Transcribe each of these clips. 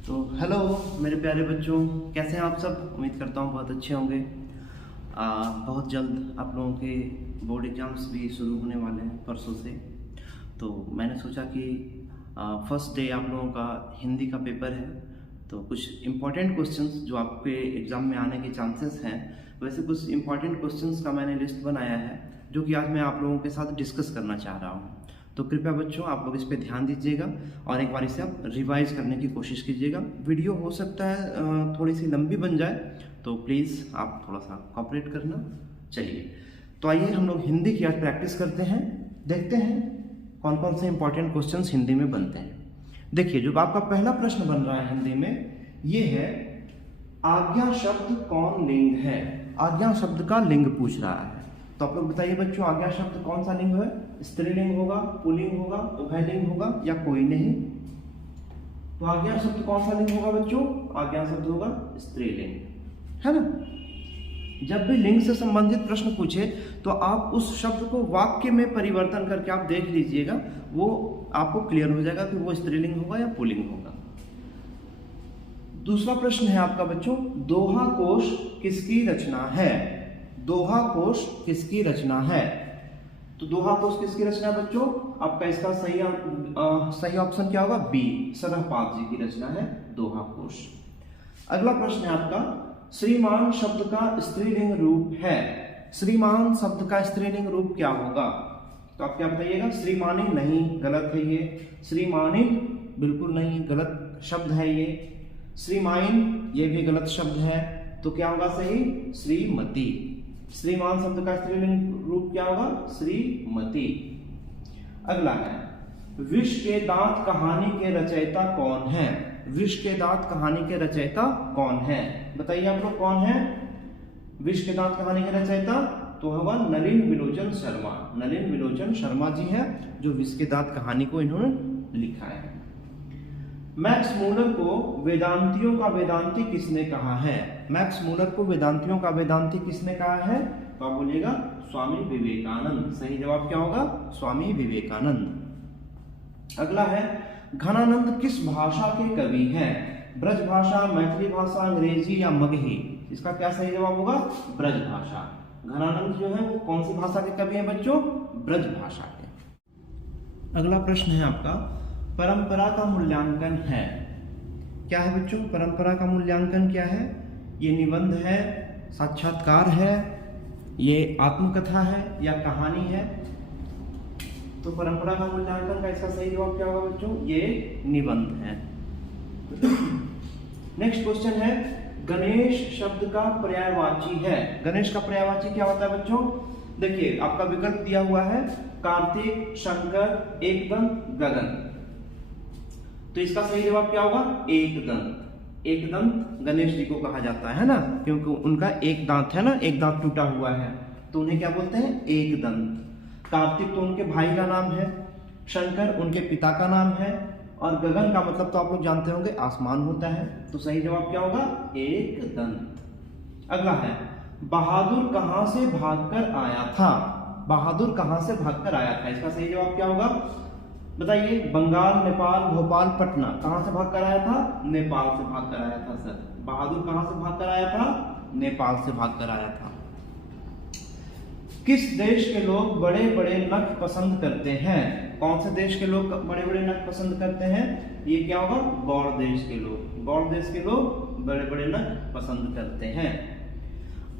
तो हेलो मेरे प्यारे बच्चों, कैसे हैं आप सब। उम्मीद करता हूँ बहुत अच्छे होंगे। बहुत जल्द आप लोगों के बोर्ड एग्ज़ाम्स भी शुरू होने वाले हैं परसों से। तो मैंने सोचा कि फर्स्ट डे आप लोगों का हिंदी का पेपर है, तो कुछ इम्पॉर्टेंट क्वेश्चंस जो आपके एग्ज़ाम में आने के चांसेस हैं, वैसे कुछ इम्पॉर्टेंट क्वेश्चंस का मैंने लिस्ट बनाया है जो कि आज मैं आप लोगों के साथ डिस्कस करना चाह रहा हूँ। तो कृपया बच्चों आप लोग इस पे ध्यान दीजिएगा और एक बार इसे आप रिवाइज करने की कोशिश कीजिएगा। वीडियो हो सकता है थोड़ी सी लंबी बन जाए, तो प्लीज़ आप थोड़ा सा कॉपरेट करना। चलिए तो आइए हम लोग हिंदी की आज प्रैक्टिस करते हैं, देखते हैं कौन कौन से इंपॉर्टेंट क्वेश्चंस हिंदी में बनते हैं। देखिए जो आपका पहला प्रश्न बन रहा है हिंदी में, ये है आज्ञा शब्द कौन लिंग है। आज्ञा शब्द का लिंग पूछ रहा है, तो आप लोग बताइए बच्चों, आज्ञा शब्द कौन सा लिंग है। स्त्रीलिंग होगा, पुल्लिंग होगा, उभयलिंग होगा या कोई नहीं। तो आज्ञा शब्द कौन सा लिंग होगा बच्चों? आज्ञा शब्द होगा स्त्रीलिंग, है ना। जब भी लिंग से संबंधित प्रश्न पूछे तो आप उस शब्द को वाक्य में परिवर्तन करके आप देख लीजिएगा, वो आपको क्लियर हो जाएगा कि वो स्त्रीलिंग होगा या पुल्लिंग होगा। दूसरा प्रश्न है आपका बच्चों, दोहा कोश किसकी रचना है। दोहा कोश किसकी रचना है। तो दोहा कोश किसकी रचना है बच्चों? आपका इसका सही ऑप्शन क्या होगा? बी, सरहपाद जी की रचना है दोहा कोश। अगला प्रश्न है आपका, श्रीमान शब्द का स्त्रीलिंग रूप है। श्रीमान शब्द का स्त्रीलिंग रूप क्या होगा? तो आप क्या बताइएगा? श्रीमानी नहीं, गलत है ये। श्रीमानी बिल्कुल नहीं, गलत शब्द है ये। श्रीमाइन ये भी गलत शब्द है, तो क्या होगा सही? श्रीमती। श्रीमान शब्द का स्त्रीलिंग रूप क्या होगा? श्रीमती। अगला है, विष के दांत कहानी के रचयिता कौन है। विष के दांत कहानी के रचयिता कौन है? बताइए आप लोग कौन है विष के दांत कहानी के रचयिता? तो होगा नलिन विलोचन शर्मा। नलिन विलोचन शर्मा जी है जो विष के दांत कहानी को इन्होंने लिखा है। मैक्स मूलर को वेदांतियों का वेदांती किसने कहा है। मैक्स मूलर को वेदांतियों का वेदांती किसने कहा है? तो आप बोलिएगा स्वामी विवेकानंद। सही जवाब क्या होगा? स्वामी विवेकानंद। अगला है, घनानंद किस भाषा के कवि हैं। ब्रज भाषा, मैथिली भाषा, अंग्रेजी या मगही। इसका क्या सही जवाब होगा? ब्रज भाषा। घनानंद जो है वो कौन सी भाषा के कवि हैं बच्चों? ब्रज भाषा के। अगला प्रश्न है आपका, परंपरा का मूल्यांकन है। क्या है बच्चों परंपरा का मूल्यांकन? क्या है ये? निबंध है, साक्षात्कार है, ये आत्मकथा है या कहानी है। तो परंपरा का मूल्यांकन का इसका सही जवाब क्या होगा बच्चों? ये निबंध है। नेक्स्ट क्वेश्चन है, गणेश शब्द का पर्यायवाची है। गणेश का पर्यायवाची क्या होता है बच्चों? देखिए आपका विकल्प दिया हुआ है, कार्तिक, शंकर, एकदंत, गगन। तो इसका सही जवाब क्या होगा? एकदंत। एकदंत गणेश जी को कहा जाता है ना, क्योंकि उनका एक दांत है ना, एक दांत टूटा हुआ है, तो उन्हें क्या बोलते हैं? एकदंत। कार्तिक तो उनके भाई का नाम है, शंकर उनके पिता का नाम है, और गगन का मतलब तो आप लोग जानते होंगे आसमान होता है। तो सही जवाब क्या होगा? एकदंत। अगला है, बहादुर कहां से भागकर आया था। बहादुर कहां से भागकर आया था, इसका सही जवाब क्या होगा? बताइए। बंगाल, नेपाल, भोपाल, पटना। कहां से भागकर आया था? नेपाल से भागकर आया था सर। बहादुर कहां से भागकर आया था? नेपाल से भागकर आया था। किस देश के लोग बड़े बड़े नख पसंद करते हैं। कौन से देश के लोग बड़े बड़े नख पसंद करते हैं? ये क्या होगा? गौड़ देश के लोग। गौड़ देश के लोग बड़े बड़े नख पसंद करते हैं।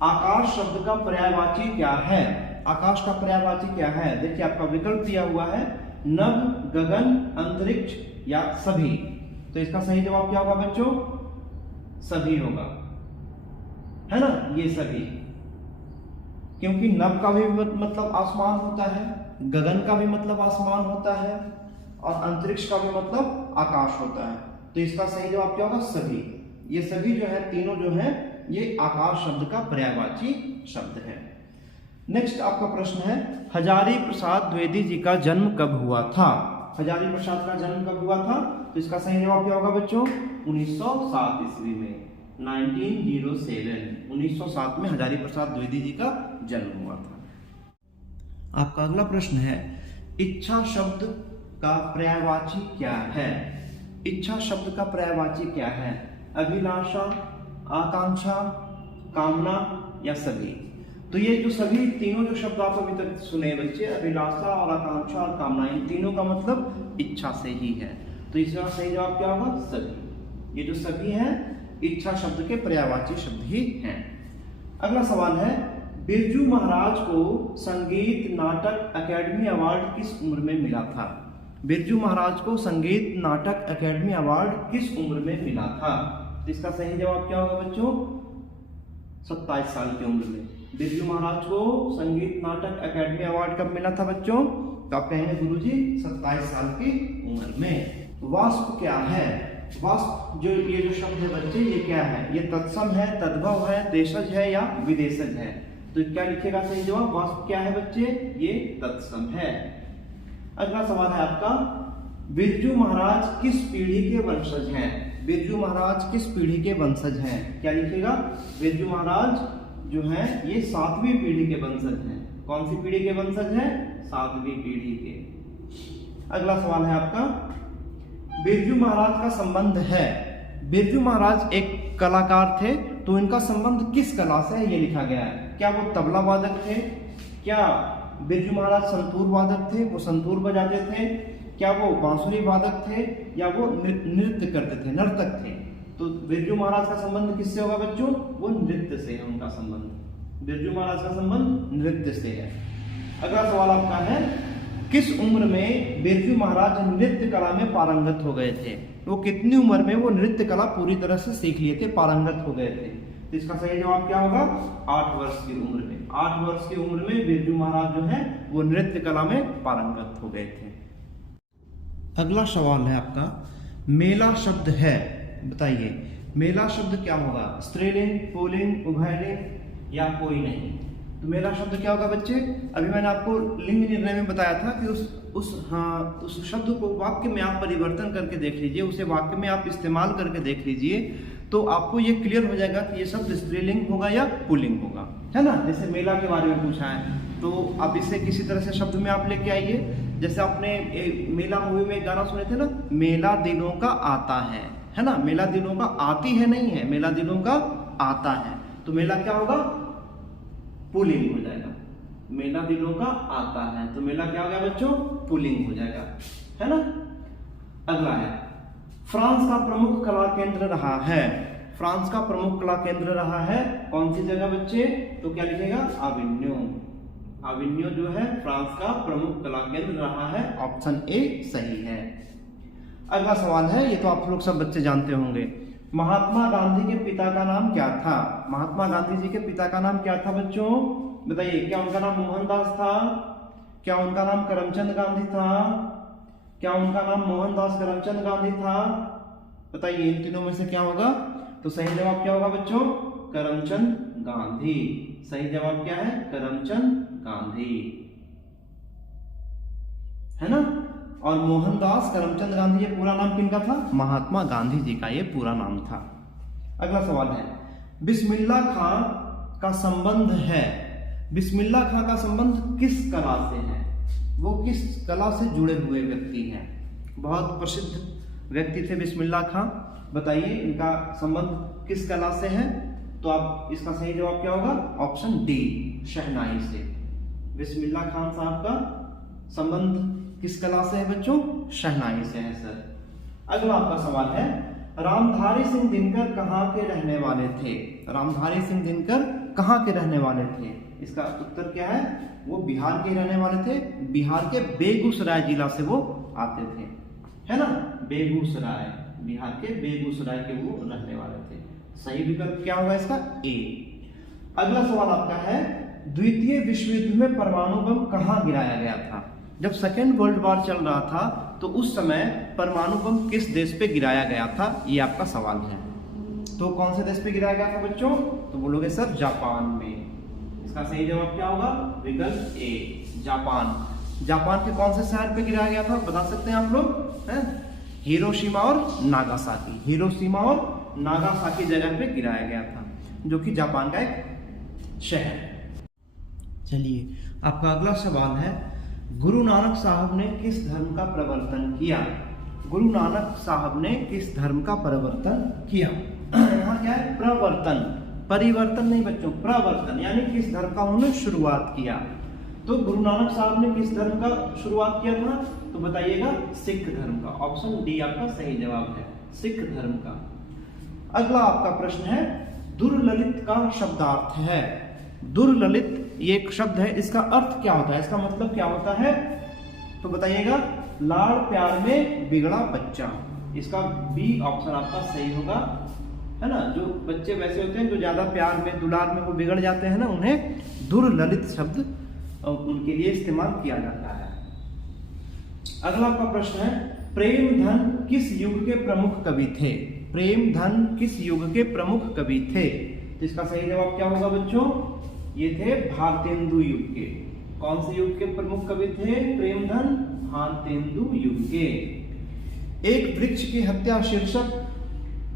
आकाश शब्द का पर्यायवाची क्या है। आकाश का पर्यायवाची क्या है? देखिए आपका विकल्प दिया हुआ है, नभ, गगन, अंतरिक्ष या सभी। तो इसका सही जवाब क्या होगा बच्चों? सभी होगा, है ना, ये सभी। क्योंकि नभ का भी मतलब आसमान होता है, गगन का भी मतलब आसमान होता है, और अंतरिक्ष का भी मतलब आकाश होता है। तो इसका सही जवाब क्या होगा? सभी। ये सभी जो है, तीनों जो है, ये आकाश शब्द का पर्यायवाची शब्द है। नेक्स्ट आपका प्रश्न है, हजारी प्रसाद द्विवेदी जी का जन्म कब हुआ था। हजारी प्रसाद का जन्म कब हुआ था? तो इसका सही जवाब क्या होगा बच्चों? 1907 ईस्वी में, 1907। 1907 में हजारी प्रसाद द्विवेदी जी का जन्म हुआ था। आपका अगला प्रश्न है, इच्छा शब्द का पर्यायवाची क्या है। इच्छा शब्द का पर्यायवाची क्या है? अभिलाषा, आकांक्षा, कामना या सभी। तो ये जो सभी तीनों जो शब्द आप अभी तक सुने बच्चे, अभिलाषा और आकांक्षा और कामना, इन तीनों का मतलब इच्छा से ही है। तो इसका सही जवाब क्या होगा? सभी। ये जो सभी है इच्छा शब्द के पर्यायवाची शब्द ही हैं। अगला सवाल है, बिरजू महाराज को संगीत नाटक अकेडमी अवार्ड किस उम्र में मिला था? बिरजू महाराज को संगीत नाटक अकेडमी अवार्ड किस उम्र में मिला था? तो इसका सही जवाब क्या होगा बच्चों? 27 साल की उम्र में। बिरजू महाराज को संगीत नाटक अकेडमी अवार्ड कब मिला था बच्चों? तो आप कहेंगे गुरुजी 27 साल की उम्र में। वाष्प क्या है? वाष्प जो ये जो शब्द है बच्चे, ये क्या है? ये तत्सम है, तद्भव है, देशज है या विदेशज है? तो क्या लिखेगा सही जवाब? वाष्प क्या है बच्चे? ये तत्सम है। अगला सवाल है आपका, बिरजू महाराज किस पीढ़ी के वंशज हैं? बिरजू महाराज किस पीढ़ी के वंशज हैं? क्या लिखेगा? बिरजू महाराज जो है ये 7वीं पीढ़ी के वंशज हैं। कौन सी पीढ़ी के वंशज हैं? 7वीं पीढ़ी के। अगला सवाल है आपका, बिरजू महाराज का संबंध है। बिरजू महाराज एक कलाकार थे, तो इनका संबंध किस कला से है ये लिखा गया है। क्या वो तबला वादक थे? क्या बिरजू महाराज संतूर वादक थे, वो संतूर बजाते थे? क्या वो बांसुरी वादक थे या वो नृत्य करते थे, नर्तक थे? तो बिरजू महाराज का संबंध किससे होगा बच्चों? वो नृत्य से है उनका संबंध। बिरजू महाराज का संबंध नृत्य से है। अगला सवाल आपका है, किस उम्र में बिरजू महाराज नृत्य कला में पारंगत हो गए थे? वो कितनी उम्र में वो नृत्य कला पूरी तरह से सीख लिए थे, पारंगत हो गए थे? तो इसका सही जवाब क्या होगा? 8 वर्ष की उम्र में। 8 वर्ष की उम्र में बिरजू महाराज जो है वो नृत्य कला में पारंगत हो गए थे। अगला सवाल है आपका, मेला शब्द है, बताइए मेला शब्द क्या होगा? स्त्रीलिंग, पुल्लिंग, उभयलिंग या कोई नहीं? तो मेला शब्द क्या होगा बच्चे? अभी मैंने आपको लिंग निर्णय में बताया था कि उस शब्द को वाक्य में आप परिवर्तन करके देख लीजिए, उसे वाक्य में आप इस्तेमाल करके देख लीजिए, तो आपको ये क्लियर हो जाएगा कि ये शब्द स्त्रीलिंग होगा या पुल्लिंग होगा, है ना। जैसे मेला के बारे में पूछा है, तो आप इसे किसी तरह से शब्द में आप लेके आइए। जैसे आपने मेला मूवी में एक गाना सुने थे ना, मेला दिनों का आता है ना। मेला दिनों का आती है नहीं है, मेला दिनों का आता है। तो मेला क्या होगा? पुल्लिंग हो जाएगा। मेला दिनों का आता है, तो मेला क्या हो गया बच्चों? पुल्लिंग हो जाएगा, है ना। अगला है, फ्रांस का प्रमुख कला केंद्र रहा है। फ्रांस का प्रमुख कला केंद्र रहा है कौन सी जगह बच्चे? तो क्या लिखेगा? अविन्यो। अविन्यो जो है फ्रांस का प्रमुख कला केंद्र रहा है। ऑप्शन ए सही है। अगला सवाल है, ये तो आप लोग सब बच्चे जानते होंगे, महात्मा गांधी के पिता का नाम क्या था? महात्मा गांधी जी के पिता का नाम क्या था बच्चों? बताइए, क्या उनका नाम मोहनदास था? क्या उनका नाम करमचंद गांधी था? क्या उनका नाम मोहनदास करमचंद गांधी था? बताइए इन तीनों में से क्या होगा? तो सही जवाब क्या होगा बच्चों? करमचंद गांधी। सही जवाब क्या है? करमचंद गांधी, है ना। और मोहनदास करमचंद गांधी, ये पूरा नाम किनका था? महात्मा गांधी जी का ये पूरा नाम था। अगला सवाल है, बिस्मिल्लाह खां का संबंध है। बिस्मिल्लाह खां का संबंध किस कला से है? वो किस कला से जुड़े हुए व्यक्ति हैं? बहुत प्रसिद्ध व्यक्ति थे बिस्मिल्लाह खां। बताइए इनका संबंध किस कला से है? तो आप इसका सही जवाब क्या होगा? ऑप्शन डी, शहनाई से। बिस्मिल्लाह खान साहब का संबंध किस कला से है बच्चों? शहनाई से है सर। अगला आपका सवाल है, रामधारी सिंह दिनकर कहाँ के रहने वाले थे? रामधारी सिंह दिनकर कहाँ के रहने वाले थे? इसका उत्तर क्या है? वो बिहार के रहने वाले थे। बिहार के बेगूसराय जिला से वो आते थे, है ना। बेगूसराय, बिहार के बेगूसराय के वो रहने वाले थे। सही विकल्प क्या होगा इसका? ए। अगला सवाल आपका है, द्वितीय विश्व युद्ध में परमाणु बम कहाँ गिराया गया था? जब सेकेंड वर्ल्ड वॉर चल रहा था तो उस समय परमाणु बम किस देश पे गिराया गया था? ये आपका सवाल है। तो कौन से देश पे गिराया गया था बच्चों? तो बोलोगे सर जापान में। इसका सही जवाब क्या होगा? विकल्प ए, जापान। जापान के कौन से शहर पे गिराया गया था बता सकते हैं आप लोग? हिरोशिमा और नागासाकी। हिरोशिमा और नागासाकी जगह पे गिराया गया था, जो कि जापान का एक शहर है। चलिए आपका अगला सवाल है, गुरु नानक साहब ने किस धर्म का प्रवर्तन किया? गुरु नानक साहब ने किस धर्म का परिवर्तन किया। यहाँ क्या है, प्रवर्तन, परिवर्तन नहीं बच्चों, प्रवर्तन, यानी किस धर्म का उन्होंने शुरुआत किया। तो गुरु नानक साहब ने किस धर्म का शुरुआत किया था, तो बताइएगा सिख धर्म का। ऑप्शन डी आपका सही जवाब है, सिख धर्म का। अगला आपका प्रश्न है, दुर्ललित का शब्दार्थ है। दुर्ललित ये एक शब्द है, इसका अर्थ क्या होता है, इसका मतलब क्या होता है, तो बताइएगा लाड़ प्यार में बिगड़ा बच्चा। इसका बी ऑप्शन आपका सही होगा, है ना। जो बच्चे वैसे होते हैं जो ज्यादा प्यार में दुलार में वो बिगड़ जाते हैं ना, उन्हें दुर्ललित शब्द उनके लिए इस्तेमाल किया जाता है। अगला आपका प्रश्न है, प्रेमधन किस युग के प्रमुख कवि थे। प्रेमधन किस युग के प्रमुख कवि थे, तो इसका सही जवाब क्या होगा बच्चों, ये थे भारतेंदु युग के। कौन से युग के प्रमुख कवि थे प्रेमधन, भारतेंदु युग के। एक वृक्ष की हत्या शीर्षक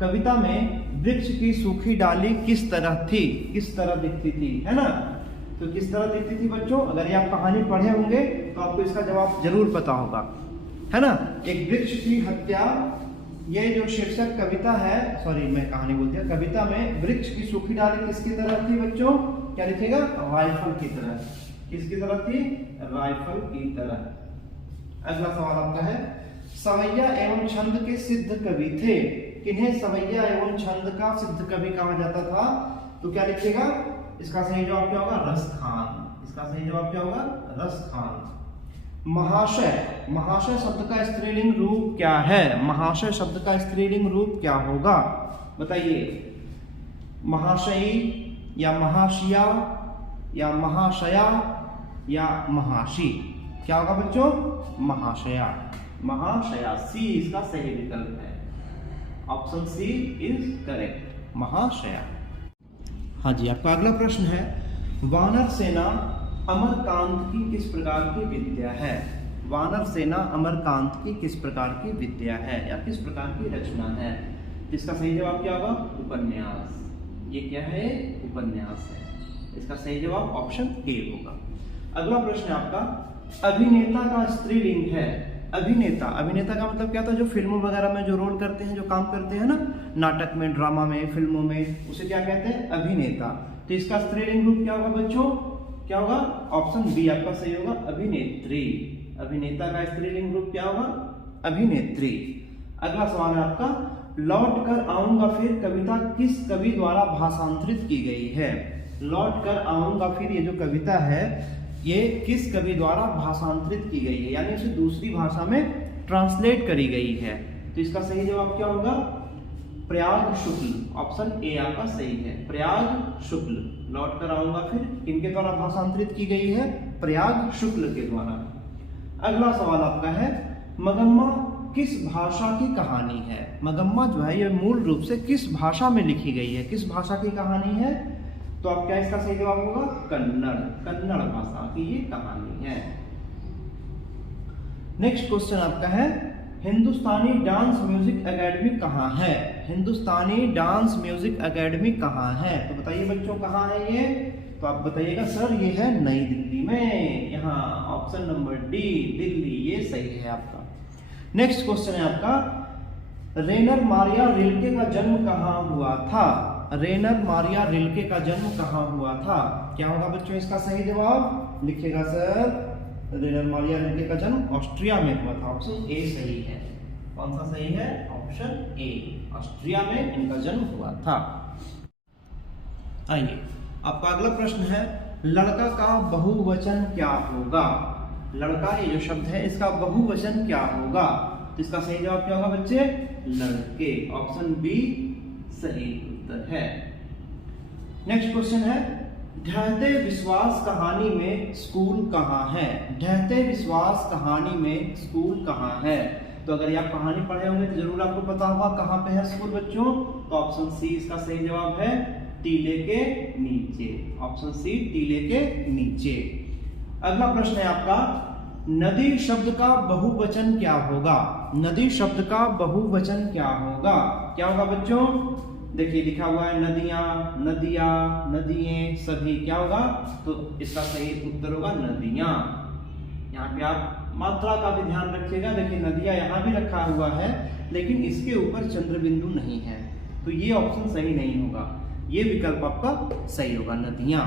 कविता में वृक्ष की सूखी डाली किस तरह थी, किस तरह दिखती थी, है ना। तो किस तरह दिखती थी बच्चों, अगर ये आप कहानी पढ़े होंगे तो आपको इसका जवाब जरूर पता होगा, है ना। एक वृक्ष की हत्या, ये जो शीर्षक कविता है, सॉरी मैं कहानी बोल दिया, कविता में वृक्ष की सूखी डाली किसकी तरह थी बच्चों, क्या लिखेगा, राइफल की तरह। किसकी तरह थी, राइफल की तरह। अगला सवाल आपका है, सवैया एवं छंद के सिद्ध कवि थे। किन्हें सवैया एवं छंद का सिद्ध कवि कहा जाता था, तो क्या लिखिएगा, इसका सही जवाब क्या होगा, रस खान। इसका सही जवाब क्या होगा, रस खान। महाशय, महाशय शब्द का स्त्रीलिंग रूप क्या है, महाशय शब्द का स्त्रीलिंग रूप क्या होगा, बताइए। महाशयी या महाशिया या महाशया या महाशी, क्या होगा बच्चों, महाशया। महाशया, सी इसका सही विकल्प है, ऑप्शन सी इज करेक्ट, महाशया। हाँ जी, आपका अगला प्रश्न है, वानर सेना अमरकांत की किस प्रकार की विद्या है। वानर सेना अमरकांत की किस प्रकार की विद्या है या किस प्रकार की रचना है, इसका सही जवाब क्या होगा, उपन्यास। ये क्या है, उपन्यास है। इसका सही जवाब ऑप्शन ए होगा। अगला प्रश्न है आपका, अभिनेता का स्त्रीलिंग है। अभिनेता, अभिनेता का मतलब क्या था, जो फिल्मों वगैरह में जो रोल करते हैं, जो काम करते हैं ना, नाटक में, ड्रामा में, फिल्मों में, उसे क्या कहते हैं, अभिनेता। तो इसका स्त्रीलिंग रूप क्या होगा बच्चों, क्या होगा, ऑप्शन बी आपका सही होगा, अभिनेत्री। अभिनेता का स्त्रीलिंग रूप क्या होगा, अभिनेत्री। अगला सवाल है आपका, लौट कर आऊंगा फिर कविता किस कवि द्वारा भाषांतरित की गई है। लौट कर आऊंगा फिर, ये जो कविता है ये किस कवि द्वारा भाषांतरित की गई है, यानी उसे दूसरी भाषा में ट्रांसलेट करी गई है। तो इसका सही जवाब क्या होगा, प्रयाग शुक्ल। ऑप्शन ए आपका सही है, प्रयाग शुक्ल। लौट कर आऊंगा फिर किनके द्वारा भाषांतरित की गई है, प्रयाग शुक्ल के द्वारा। अगला सवाल आपका है, मगम्मा किस भाषा की कहानी है। मगम्मा जो है ये मूल रूप से किस भाषा में लिखी गई है, किस भाषा की कहानी है, तो आप क्या इसका सही जवाब होगा, कन्नड़। कन्नड़ भाषा की ये कहानी है। नेक्स्ट क्वेश्चन आपका है, हिंदुस्तानी डांस म्यूजिक एकेडमी कहाँ है। हिंदुस्तानी डांस म्यूजिक एकेडमी कहाँ है, तो बताइए बच्चों कहाँ है ये, तो आप बताइएगा सर ये है नई दिल्ली में। यहाँ ऑप्शन नंबर डी, दिल्ली, ये सही है आपका। नेक्स्ट क्वेश्चन है आपका, रेनर मारिया रिल्के का जन्म कहाँ हुआ था। रेनर मारिया रिल्के का जन्म कहाँ हुआ था, क्या होगा बच्चों इसका सही जवाब, लिखेगा सर, रेनर मारिया रिल्के का जन्म ऑस्ट्रिया में हुआ था। ऑप्शन ए सही है। कौन सा सही है, ऑप्शन ए, ऑस्ट्रिया में इनका जन्म हुआ था। आइए आपका अगला प्रश्न है, लड़का का बहुवचन क्या होगा। लड़का ये जो शब्द है इसका बहुवचन क्या होगा, तो इसका सही जवाब क्या होगा बच्चे, लड़के। ऑप्शन बी सही उत्तर है। नेक्स्ट क्वेश्चन है, ढहते विश्वास कहानी में स्कूल कहाँ है। ढहते विश्वास कहानी में स्कूल कहाँ है, तो अगर आप कहानी पढ़े होंगे तो जरूर आपको पता होगा कहाँ पे है स्कूल बच्चों, तो ऑप्शन सी इसका सही जवाब है, टीले के नीचे। ऑप्शन सी, टीले के नीचे। अगला प्रश्न है आपका, नदी शब्द का बहुवचन क्या होगा। नदी शब्द का बहुवचन क्या होगा, क्या होगा बच्चों, देखिए लिखा हुआ है नदियां, नदियां, नदियां, सभी, क्या होगा, तो इसका सही उत्तर होगा नदियां। यहाँ पे आप मात्रा का भी ध्यान रखिएगा। देखिए नदियां यहाँ भी रखा हुआ है, लेकिन इसके ऊपर चंद्र बिंदु नहीं है, तो ये ऑप्शन सही नहीं होगा। ये विकल्प आपका सही होगा, नदियां।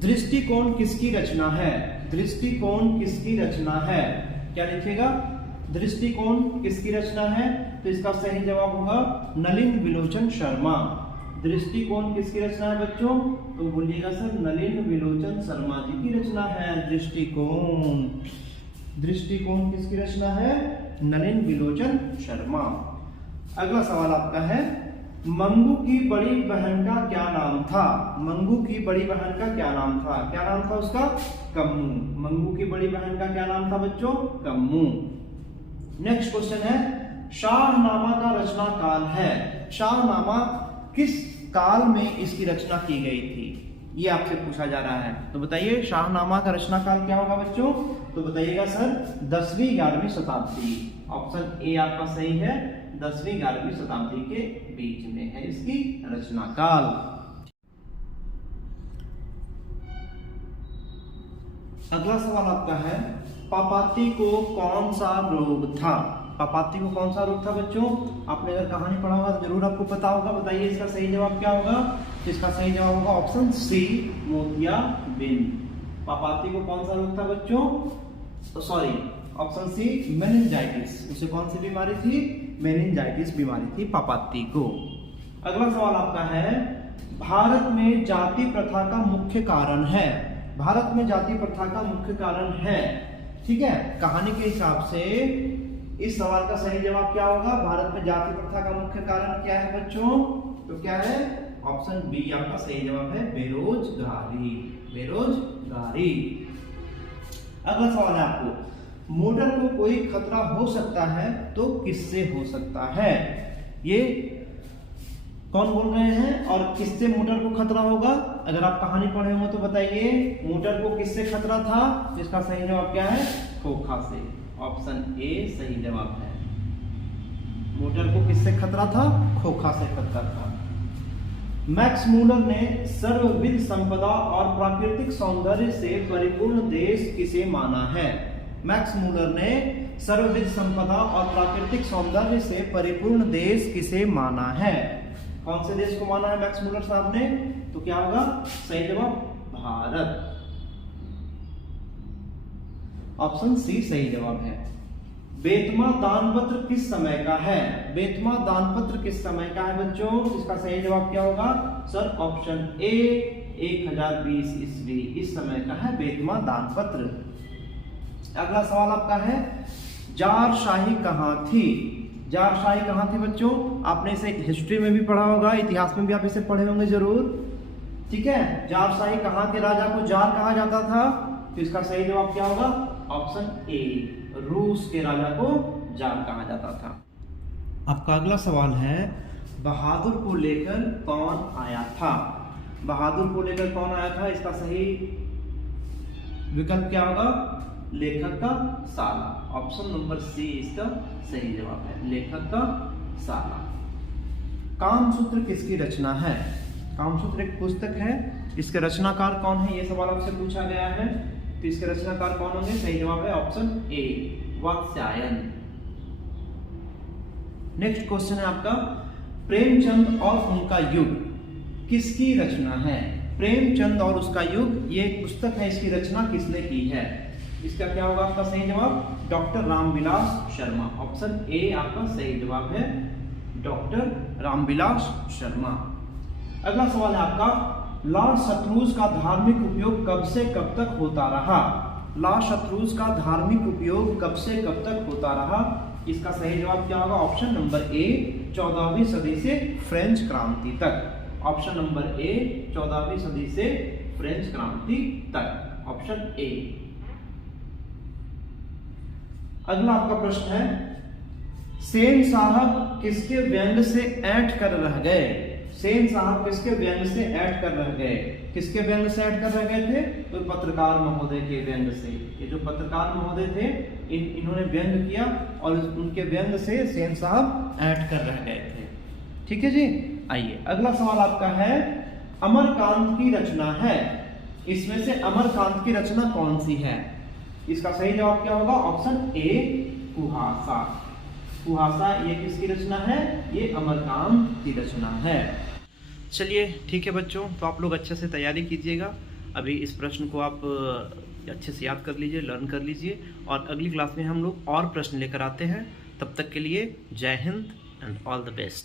दृष्टिकोण किसकी रचना है? दृष्टिकोण किसकी रचना है? क्या लिखिएगा? दृष्टिकोण किसकी रचना है? तो इसका सही जवाब होगा नलिन विलोचन शर्मा। दृष्टिकोण किसकी रचना है बच्चों? तो बोलिएगा सर नलिन विलोचन शर्मा जी की रचना है दृष्टिकोण। दृष्टिकोण किसकी रचना है? नलिन विलोचन शर्मा। अगला सवाल आपका है, मंगू की बड़ी बहन का क्या नाम था? मंगू की बड़ी बहन का क्या नाम था? क्या नाम था उसका? कम्मू। मंगू की बड़ी बहन का क्या नाम था बच्चों? कम्मू। नेक्स्ट क्वेश्चन है, शाहनामा का रचना काल है। शाहनामा किस काल में इसकी रचना की गई थी? ये आपसे पूछा जा रहा है, तो बताइए शाहनामा का रचना काल क्या होगा बच्चों? तो बताइएगा सर 10वीं 11वीं शताब्दी। ऑप्शन ए आपका सही है, 10वीं 11वीं शताब्दी के बीच में है इसकी रचना काल। अगला सवाल आपका है, पापाती को कौन सा रोग था? पापाती को कौन सा रोग था बच्चों? आपने अगर कहानी पढ़ा होगा तो जरूर आपको पता होगा। बताइए इसका सही जवाब क्या होगा? इसका सही जवाब होगा ऑप्शन सी, मोतियाबिंद। पापाती को कौन सा रोग था बच्चों? Sorry, option C meningitis. उसे कौन सी बीमारी थी? मेनिंजाइटिस बीमारी थी पापाती को। अगला सवाल आपका है, भारत में जाति प्रथा का मुख्य कारण है। भारत में जाति प्रथा का मुख्य कारण है, ठीक है। कहानी के हिसाब से इस सवाल का सही जवाब क्या होगा? भारत में जाति प्रथा का मुख्य कारण क्या है बच्चों? तो क्या है? ऑप्शन बी आपका सही जवाब है, बेरोजगारी। बेरोजगारी। अगला सवाल है आपको, मोटर को कोई खतरा हो सकता है तो किससे हो सकता है? ये कौन बोल रहे हैं और किससे मोटर को खतरा होगा? अगर आप कहानी पढ़े होंगे तो बताइए मोटर को किससे खतरा था? इसका सही जवाब क्या है? खोखा से। ऑप्शन ए सही जवाब है। मोटर को किससे खतरा था? खोखा से खतरा था। मैक्स मूलर ने सर्वविध संपदा और प्राकृतिक सौंदर्य से परिपूर्ण देश किसे माना है? मैक्स मूलर ने सर्वविध संपदा और प्राकृतिक सौंदर्य से परिपूर्ण देश किसे माना है? कौन से देश को माना है मैक्स मूलर साहब ने? तो क्या होगा सही जवाब? भारत। ऑप्शन सी सही जवाब है। बेतमा दानपत्र किस समय का है? बेतमा दानपत्र किस समय का है बच्चों? इसका सही जवाब क्या होगा? सर ऑप्शन ए 1020 ईस्वी, इस समय का है बेतमा दानपत्र। अगला सवाल आपका है, जारशाही कहां थी? जारशाही कहां थी बच्चों? आपने इसे हिस्ट्री में भी पढ़ा होगा, इतिहास में भी आप इसे पढ़े होंगे जरूर, ठीक है। जारशाही कहां के राजा को जार कहा जाता था? तो इसका सही जवाब क्या होगा? ऑप्शन ए, रूस के राजा को जार कहा जाता था। आपका अगला सवाल है, बहादुर को लेकर कौन आया था? बहादुर को लेकर कौन आया था? इसका सही विकल्प क्या होगा? लेखक का साला। ऑप्शन नंबर सी इसका सही जवाब है, लेखक का साला। कामसूत्र किसकी रचना है? कामसूत्र एक पुस्तक है, इसके रचनाकार कौन है? ये सवाल आपसे पूछा गया है, तो इसके रचनाकार कौन होंगे? सही जवाब है option A, Vatsyayan. Next question है आपका, प्रेमचंद और उनका युग किसकी रचना है? प्रेमचंद और उसका युग, ये एक पुस्तक है, इसकी रचना किसने की है? इसका क्या होगा आपका सही जवाब? Doctor Ramvilas Sharma. Option A आपका सही जवाब है, डॉक्टर रामविलास शर्मा। अगला सवाल है आपका, लॉर्ड शत्रुज का धार्मिक उपयोग कब से कब तक होता रहा? लॉर्ड शत्रुज का धार्मिक उपयोग कब से कब तक होता रहा? इसका सही जवाब क्या होगा? ऑप्शन नंबर ए, 14वीं सदी से फ्रेंच क्रांति तक। ऑप्शन नंबर ए, 14वीं सदी से फ्रेंच क्रांति तक। Option A. अगला आपका प्रश्न है, सेन साहब किसके व्यंग से ऐंठ कर रह गए? सेन साहब किसके व्यंग से ऐंठ कर रह गए? किसके व्यंग से ऐंठ कर रह गए थे? तो पत्रकार महोदय के व्यंग से। ये जो पत्रकार महोदय थे, इन्होंने व्यंग किया और उनके व्यंग से सेन साहब ऐंठ कर रह गए थे। ठीक है जी। आइए अगला सवाल आपका है, अमरकांत की रचना है, इसमें से अमरकांत की रचना कौन सी है? इसका सही जवाब क्या होगा? ऑप्शन ए कुहासा। कुहासा ये किसकी रचना है? ये अमरकांत की रचना है। चलिए ठीक है बच्चों, तो आप लोग अच्छे से तैयारी कीजिएगा। अभी इस प्रश्न को आप अच्छे से याद कर लीजिए, लर्न कर लीजिए, और अगली क्लास में हम लोग और प्रश्न लेकर आते हैं। तब तक के लिए जय Hind and all the best.